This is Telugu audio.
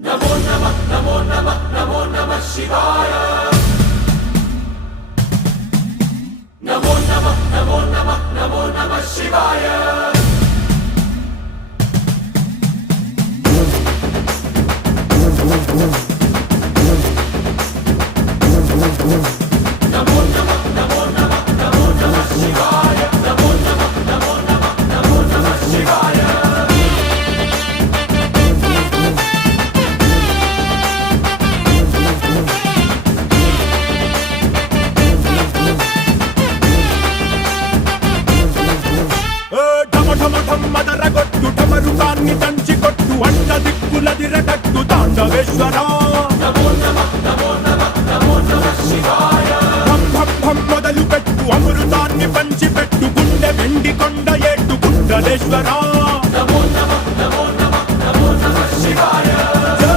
नमो नमः नमो नमः नमो नमः शिवाय। नमो नमः नमो नमः नमो नमः शिवाय। नमो नमः नमो नमः नमो नमः शिवाय। नमो नमः नमो नमः नमो नमः शिवाय। మదరగొట్టు ఢమరుకాన్ని దంచి కొట్టు అంట దిక్కులదిరగట్టు తాండవేశ్వర నమో నమః నమో నమః నమో నమః శివాయ। భం భం భం మొదలు పెట్టు అమృతాన్ని పంచి పెట్టు గుండె వెండి కొండ ఏట్టు గుండలేశ్వర